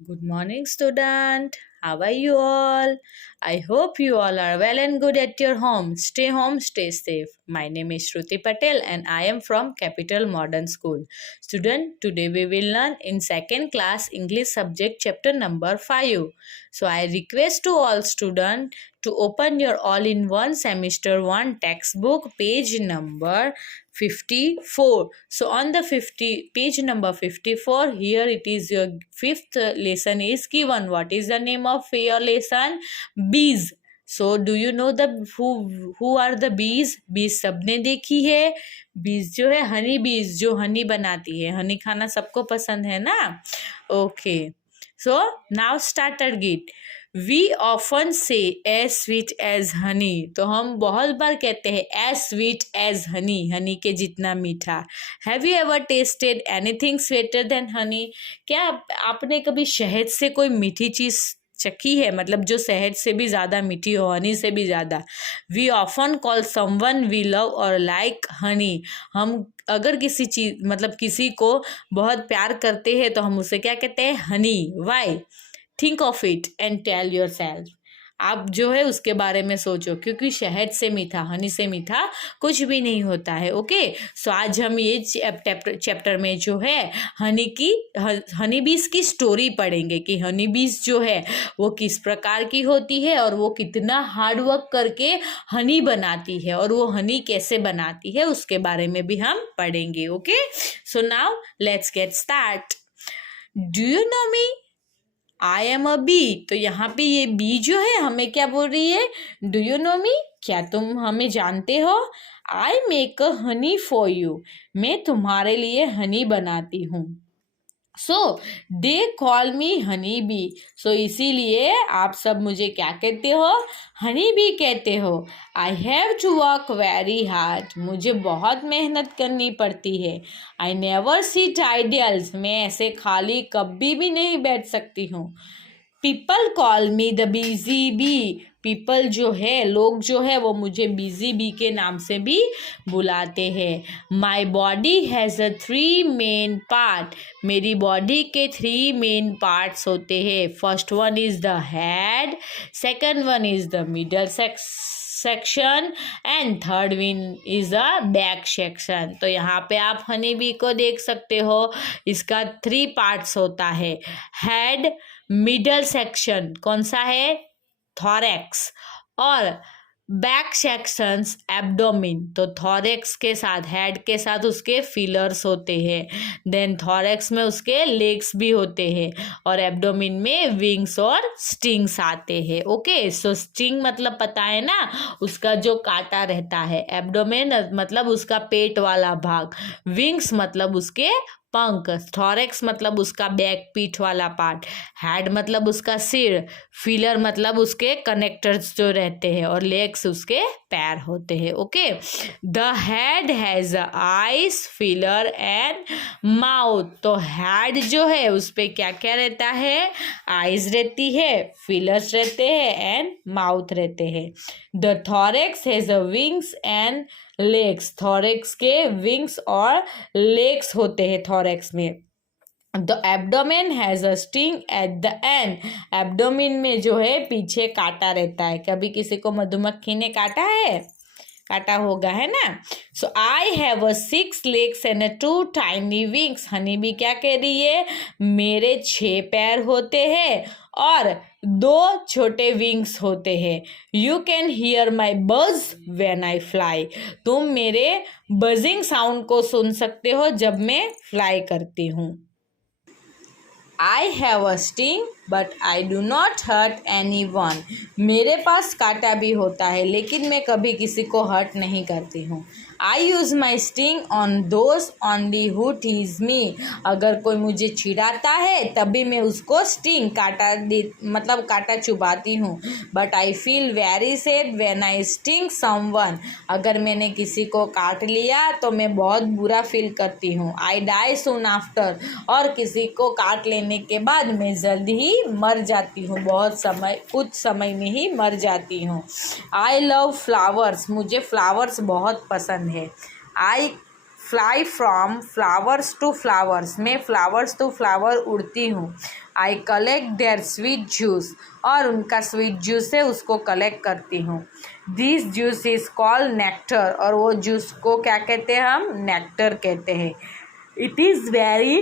Good morning, student. How are you all? I hope you all are well and good at your home, stay safe. My name is Shruti Patel and I am from Capital Modern School. Student, today we will learn in second class English subject chapter number 5. So I request to all students to open your all-in-one semester 1 textbook page number 54. So on the page number 54, here it is your fifth lesson is given. What is the name of your lesson? Bees. So do you know the who are the bees? Bees सबने देखी है. बीज जो है हनी बीज, जो हनी बनाती है. हनी खाना सबको पसंद है ना. Okay, so now start uh get. We often say as sweet as honey. तो हम बहुत बार कहते हैं as sweet as honey, honey के जितना मीठा. Have you ever tasted anything sweeter than honey? क्या आपने कभी शहद से कोई मीठी चीज़ चखी है, मतलब जो शहद से भी ज़्यादा मीठी हो, हनी से भी ज़्यादा? We often call someone we love और लाइक हनी. हम अगर किसी चीज़ मतलब किसी को बहुत प्यार करते हैं तो हम उसे क्या कहते हैं? Honey. Why? Think of it and tell yourself. आप जो है उसके बारे में सोचो, क्योंकि शहद से मीठा, हनी से मीठा कुछ भी नहीं होता है. ओके, सो आज हम ये चैप्टर में जो है हनी बीज की स्टोरी पढ़ेंगे कि हनी बीज जो है वो किस प्रकार की होती है और वो कितना हार्ड वर्क करके हनी बनाती है और वो हनी कैसे बनाती है उसके बारे में भी हम पढ़ेंगे. Okay, so now let's get start. Do you know me? I am a bee. तो यहाँ पे ये बी जो है हमें क्या बोल रही है? Do you know me? क्या तुम हमें जानते हो? I make a honey for you. मैं तुम्हारे लिए हनी बनाती हूँ. So they call me honey bee. So इसीलिए आप सब मुझे क्या कहते हो? हनी बी कहते हो. I have to work very hard. मुझे बहुत मेहनत करनी पड़ती है. I never sit idle. मैं ऐसे खाली कभी भी नहीं बैठ सकती हूँ. People call me the busy bee. People जो है, लोग जो है वो मुझे बिजी बी के नाम से भी बुलाते हैं. My body has a 3 main part. मेरी बॉडी के 3 मेन पार्ट्स होते हैं. First one is the head, second one is the middle section and third one is the back section. तो यहाँ पे आप हनी बी को देख सकते हो. इसका 3 पार्ट्स होता है. हेड, मिडल सेक्शन कौन सा है? थॉरेक्स. और बैक सेक्शंस एब्डोमिन. तो थॉरेक्स के साथ, हेड के साथ उसके फिलर्स होते हैं. देन थॉरेक्स में उसके लेग्स भी होते हैं और एब्डोमिन में विंग्स और स्टिंग्स आते हैं. ओके, सो स्टिंग मतलब पता है ना, उसका जो कांटा रहता है. एब्डोमिन मतलब उसका पेट वाला भाग. विंग्स मतलब उसके पंख. थॉरेक्स मतलब उसका बैक, पीठ वाला पार्ट. हेड मतलब उसका सिर. फिलर मतलब उसके कनेक्टर्स जो रहते हैं और लेग्स उसके पैर होते हैं. Okay, the head has eyes, filler and mouth. तो हेड जो है उस पे क्या क्या रहता है? आईज रहती है, फिलर्स रहते हैं एंड माउथ रहते हैं. The thorax has a wings and legs. Thorax के विंग्स और लेग्स होते हैं थॉरेक्स में. The abdomen has a sting at the end. Abdomen में जो है पीछे कांटा रहता है. कभी किसी को मधुमक्खी ने काटा है? काटा होगा, है ना. So I have a 6 legs and 2 tiny wings. Honey भी क्या कह रही है? मेरे 6 पैर होते हैं और 2 छोटे विंग्स होते हैं. यू कैन हियर माई बज व्हेन आई फ्लाई. तुम मेरे बजिंग साउंड को सुन सकते हो जब मैं फ्लाई करती हूँ. I have a sting but I do not hurt anyone. मेरे पास कांटा भी होता है लेकिन मैं कभी किसी को हर्ट नहीं करती हूँ. I use my sting on those only who tease me. अगर कोई मुझे चिढ़ाता है तभी मैं उसको स्टिंग, कांटा मतलब कांटा चुभाती हूँ. But I feel very sad when I sting someone. अगर मैंने किसी को काट लिया तो मैं बहुत बुरा फील करती हूँ. I die soon after. और किसी को काट लेने के बाद मैं जल्द ही मर जाती हूँ, कुछ समय में ही मर जाती हूँ. I love flowers. मुझे फ्लावर्स बहुत पसंद है. I fly from flowers to flowers, मैं फ्लावर्स टू फ्लावर उड़ती हूँ। I collect their sweet juice, और उनका स्वीट जूस है उसको कलेक्ट करती हूँ। This juice is called nectar, और वो जूस को क्या कहते हैं हम? नेक्टर कहते हैं। इट इज़ वेरी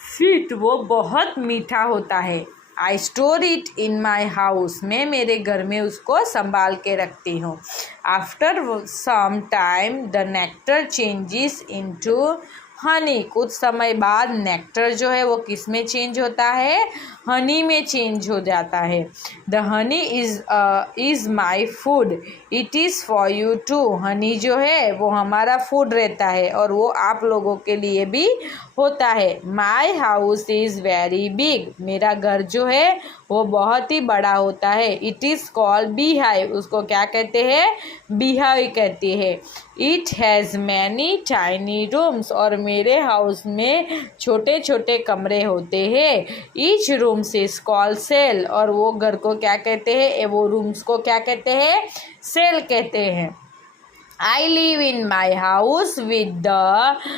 स्वीट, वो बहुत मीठा होता है। I store it in my house, मैं मेरे घर में उसको संभाल के रखती हूँ। After some time the nectar changes into honey, कुछ समय बाद नेक्टर जो है वो किस में चेंज होता है? हनी में चेंज हो जाता है। The honey is my food, it is for you too, honey जो है वो हमारा फूड रहता है और वो आप लोगों के लिए भी होता है। My house is very big, मेरा घर जो है वो बहुत ही बड़ा होता है। It is called beehive, उसको क्या कहते हैं? बी हाइव कहती है। It has many tiny rooms, और मेरे हाउस में छोटे छोटे कमरे होते हैं। Each rooms is called cell, और वो घर को क्या कहते हैं? वो रूम्स को क्या कहते हैं? सेल कहते हैं। I live in my house with the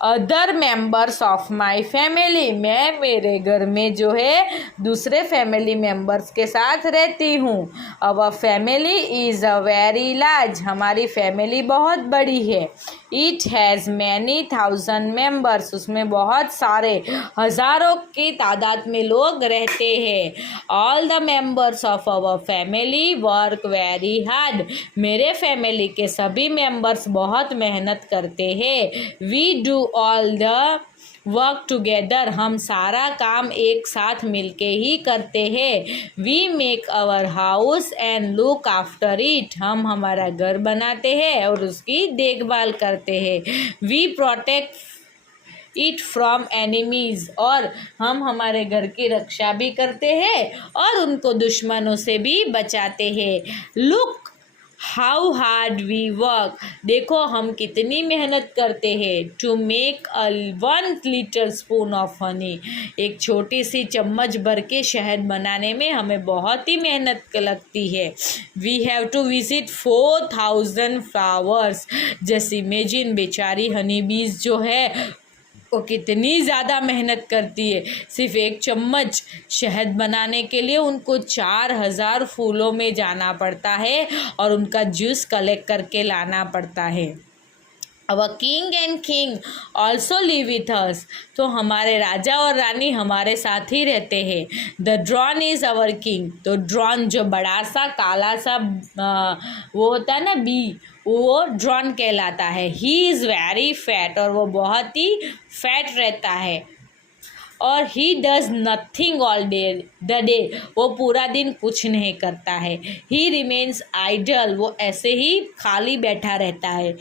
other members of my family, मैं मेरे घर में जो है दूसरे फैमिली मेंबर्स के साथ रहती हूँ। Our family is a very large, हमारी फैमिली बहुत बड़ी है। It has many thousand members, उसमें बहुत सारे हज़ारों की तादाद में लोग रहते हैं। All the members of our family work very hard, मेरे फैमिली के सभी मेंबर्स बहुत मेहनत करते हैं। We do all the work together, हम सारा काम एक साथ मिलके ही करते हैं। We make our house and look after it, हम हमारा घर बनाते हैं और उसकी देखभाल करते हैं। We protect it from enemies, और हम हमारे घर की रक्षा भी करते हैं और उनको दुश्मनों से भी बचाते हैं। Look how hard we work, देखो हम कितनी मेहनत करते हैं। To make a 1 little spoon of honey, एक छोटी सी चम्मच भर के शहद बनाने में हमें बहुत ही मेहनत लगती है। We have to visit 4000 flowers, जैसे इमेजिन बेचारी हनी बीज जो है वो कितनी ज़्यादा मेहनत करती है। सिर्फ एक चम्मच शहद बनाने के लिए उनको 4000 फूलों में जाना पड़ता है और उनका जूस कलेक्ट करके लाना पड़ता है। Our king and king also live with us, तो हमारे राजा और रानी हमारे साथ ही रहते हैं। The drawn is our king, तो ड्रॉन जो बड़ा सा काला सा वो होता है ना बी, वो ड्रॉन कहलाता है। ही इज़ वेरी फैट, और वो बहुत ही फैट रहता है। और he does nothing all day, वो पूरा दिन कुछ नहीं करता है। ही रिमेन्स आइडल, वो ऐसे ही खाली बैठा रहता है।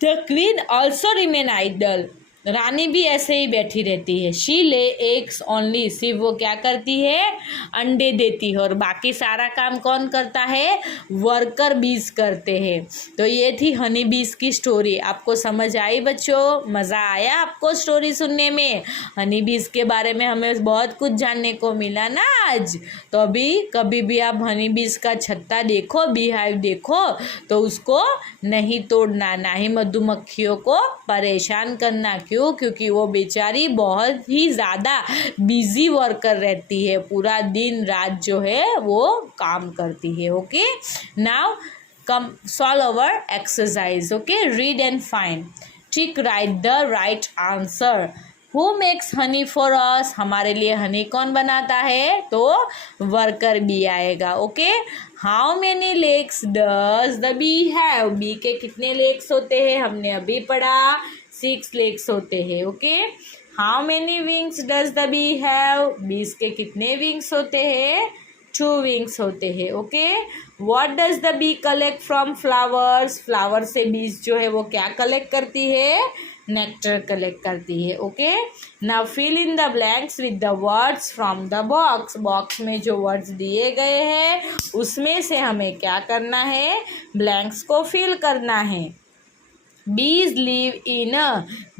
The queen also remain idle, रानी भी ऐसे ही बैठी रहती है। शी ले एग्स ओनली, सिर्फ वो क्या करती है? अंडे देती है, और बाकी सारा काम कौन करता है? वर्कर बीज करते हैं। तो ये थी हनी बीज की स्टोरी। आपको समझ आई बच्चों? मज़ा आया आपको स्टोरी सुनने में? हनी बीज के बारे में हमें बहुत कुछ जानने को मिला ना आज। तो अभी कभी भी आप हनी बीज का छत्ता देखो, बी हाइव देखो, तो उसको नहीं तोड़ना, ना ही मधुमक्खियों को परेशान करना। क्योंकि वो बेचारी बहुत ही ज़्यादा बिजी वर्कर रहती है, पूरा दिन रात जो है वो काम करती है। Okay, now come solve our exercise. Okay, read and find. ठीक, write the right answer. Who makes honey for us, हमारे लिए हनी कौन बनाता है? तो वर्कर बी आएगा। Okay, how many legs does the bee have, bee के कितने लेग्स होते हैं? हमने अभी पढ़ा 6 लेग्स होते हैं। Okay, how many wings does the bee have, bees के कितने विंग्स होते हैं? 2 विंग्स होते हैं। Okay, what does the bee collect from flowers, flower से बीज जो है वो क्या कलेक्ट करती है? नेक्टर कलेक्ट करती है। Okay, now fill in the blanks with the words from the box, box में जो वर्ड्स दिए गए हैं उसमें से हमें क्या करना है? ब्लैंक्स को फिल करना है। बीज लिव इन,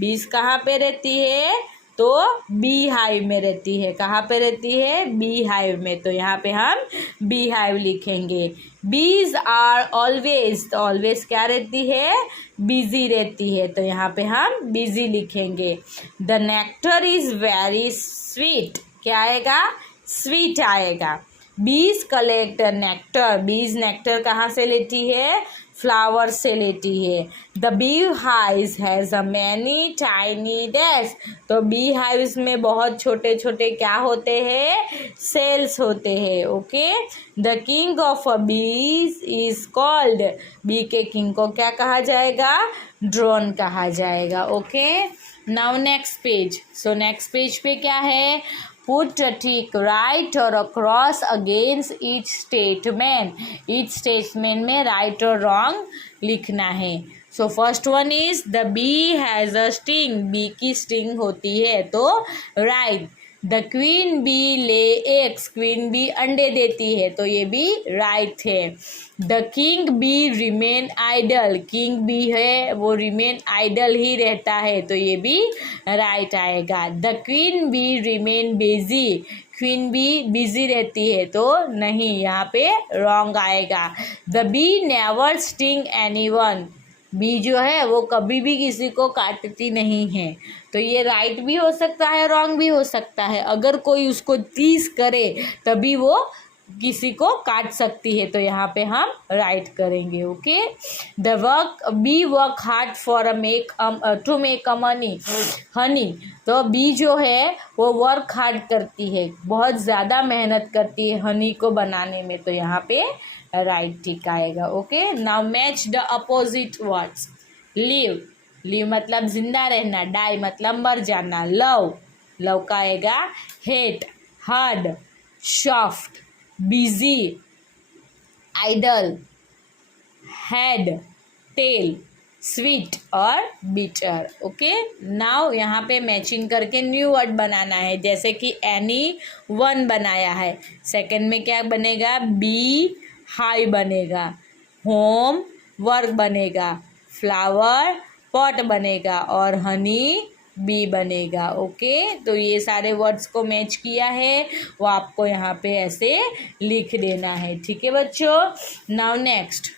बीज कहाँ पे रहती है? तो बी हाइव में रहती है। कहाँ पे रहती है? बी हाइव में। तो यहाँ पे हम बी हाइव लिखेंगे। बीज आर ऑलवेज, तो ऑलवेज क्या रहती है? बिजी रहती है। तो यहाँ पे हम बिजी लिखेंगे। The nectar is very sweet, क्या आएगा? स्वीट आएगा। बीज कलेक्ट नेक्टर, बीज नेक्टर कहाँ से लेती है? फ्लावर से लेती है। The bee hive has a many tiny desk, तो बी हाइव्स में बहुत छोटे छोटे क्या होते हैं? सेल्स होते हैं। Okay. The king of a बीज इज कॉल्ड, बी के किंग को क्या कहा जाएगा? ड्रोन कहा जाएगा। Okay. Now next page. So next page पे क्या है? Put a tick right or across against each statement. Each statement में right और wrong लिखना है। So first one is the bee has a sting. bee की sting होती है, तो right. The queen bee lay eggs. queen bee अंडे देती है, तो ये भी right है। The king bee remain idle. king bee है वो remain idle ही रहता है, तो ये भी right आएगा। The queen bee remain busy. queen bee busy रहती है, तो नहीं, यहाँ पे wrong आएगा। The bee never sting anyone. Bee जो है वो कभी भी किसी को काटती नहीं है, तो ये राइट भी हो सकता है, रॉन्ग भी हो सकता है। अगर कोई उसको टीज करे तभी वो किसी को काट सकती है, तो यहाँ पे हम राइट करेंगे। Okay. The work bee work hard for to make a money honey, तो बी जो है वो वर्क हार्ड करती है, बहुत ज़्यादा मेहनत करती है हनी को बनाने में, तो यहाँ पे राइट ठीक आएगा। Okay. Now match the opposite words. Live, live मतलब जिंदा रहना। डाई मतलब मर जाना। लव, लव का आएगा hate. Hard, soft. Busy, idle. Head, tail. Sweet और बिटर। ओके। नाउ यहाँ पे मैचिंग करके न्यू वर्ड बनाना है, जैसे कि एनी वन बनाया है। सेकंड में क्या बनेगा? बी हाई बनेगा। होम वर्क बनेगा। फ्लावर पॉट बनेगा और हनी बी बनेगा। ओके। तो ये सारे वर्ड्स को मैच किया है, वो आपको यहाँ पे ऐसे लिख देना है। ठीक है बच्चों। Now next,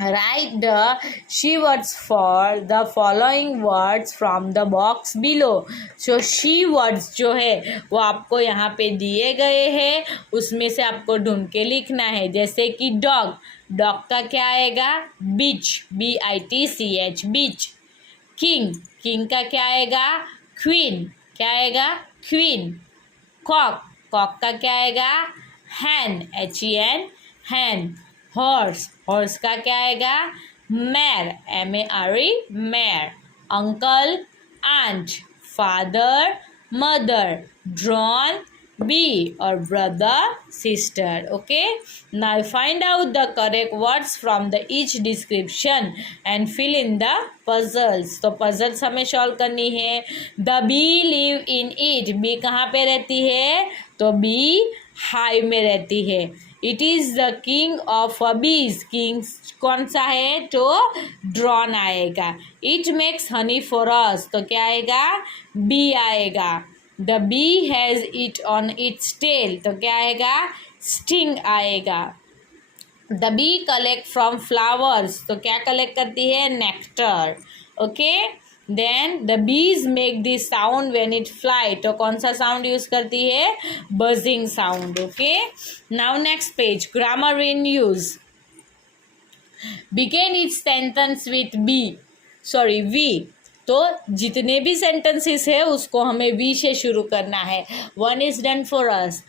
write the she words for the following words from the box below. so she words जो है वो आपको यहाँ पे दिए गए हैं, उसमें से आपको ढूंढ के लिखना है। जैसे कि डॉग, डॉग का क्या आएगा? बीच, BITCH, बीच। किंग, किंग का क्या आएगा? क्वीन, क्या आएगा? क्वीन। कॉक, कॉक का क्या आएगा? Hen, HEN, hen. Horse, horse का क्या आएगा? Mare, MARE, mare. Uncle, aunt. Father, mother. Drone, bee और brother, sister. Okay. Now find out the correct words from the each description and fill in the puzzles. तो puzzles हमें solve करनी है। The bee live in it, bee कहाँ पे रहती है? तो बी हाइव में रहती है। It is the king of a bees, king कौन सा है? तो ड्रॉन आएगा। It makes honey for us, तो क्या आएगा? बी आएगा। The bee has it on its tail, तो क्या आएगा? स्टिंग आएगा। The bee collect from flowers, तो क्या कलेक्ट करती है? Nectar. Okay. Then the bees make this sound when it fly, तो कौन सा साउंड यूज करती है? Buzzing sound. Okay. Now next page, grammar in use. Begin it sentence with we, तो जितने भी सेंटेंसेस है उसको हमें वी से शुरू करना है। One is done for us.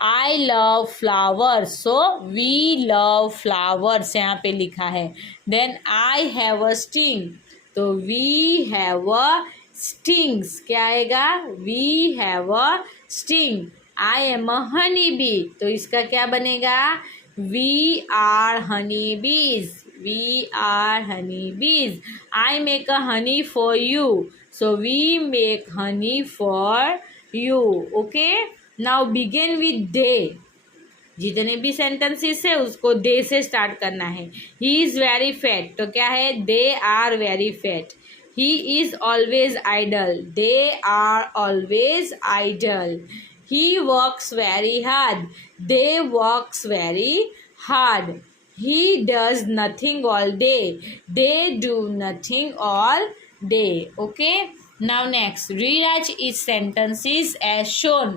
I love flowers, so we love flowers यहाँ पे लिखा है। Then I have a sting, तो वी हैव अ स्टिंग्स, क्या आएगा? We have a sting. I am a honey bee, तो इसका क्या बनेगा? वी आर हनी बीज, we are honey bees. I make a honey for you, so we make honey for you. Okay. Now begin with they, जितने भी sentences है उसको दे से स्टार्ट करना है। ही इज़ वेरी फैट, तो क्या है? They are very fat. He is always idle. They are always idle. He works very hard. They works very hard. He does nothing all day. They do nothing all day. Okay. Now next, rewrite each sentences as shown.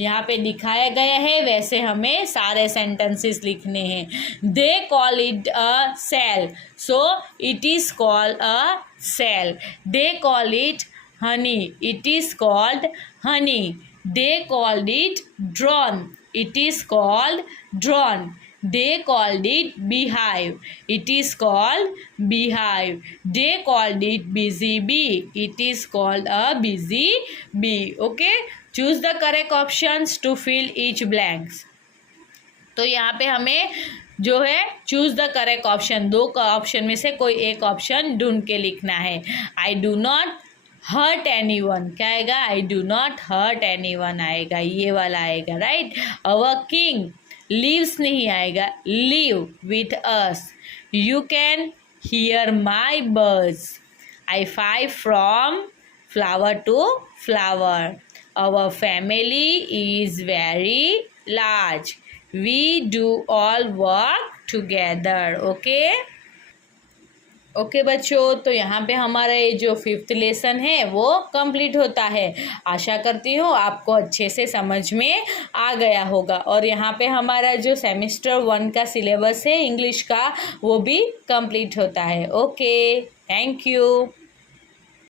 यहाँ पे दिखाया गया है वैसे हमें सारे sentences लिखने हैं. They call it a cell, so it is called a cell. They call it honey, it is called honey. They called it drone, it is called drone. They called it beehive, it is called beehive. They called it busy bee, it is called a busy bee. Okay, choose the correct options to fill each blanks. तो यहाँ पे हमें जो है choose the correct option, दो option में से कोई एक ऑप्शन ढूंढ के लिखना है. I do not hurt anyone, क्या आएगा? I do not hurt anyone आएगा, ये वाला आएगा. राइट. अवर किंग लिव्स नहीं आएगा, live with us. You can hear my birds. I fly from flower to flower. Our family is very large. We do all work together. Okay? Okay बच्चों, तो यहाँ पे हमारा ये जो 5th लेसन है वो कंप्लीट होता है. आशा करती हूँ आपको अच्छे से समझ में आ गया होगा. और यहाँ पे हमारा जो सेमेस्टर 1 का सिलेबस है इंग्लिश का वो भी कंप्लीट होता है. Okay, thank you.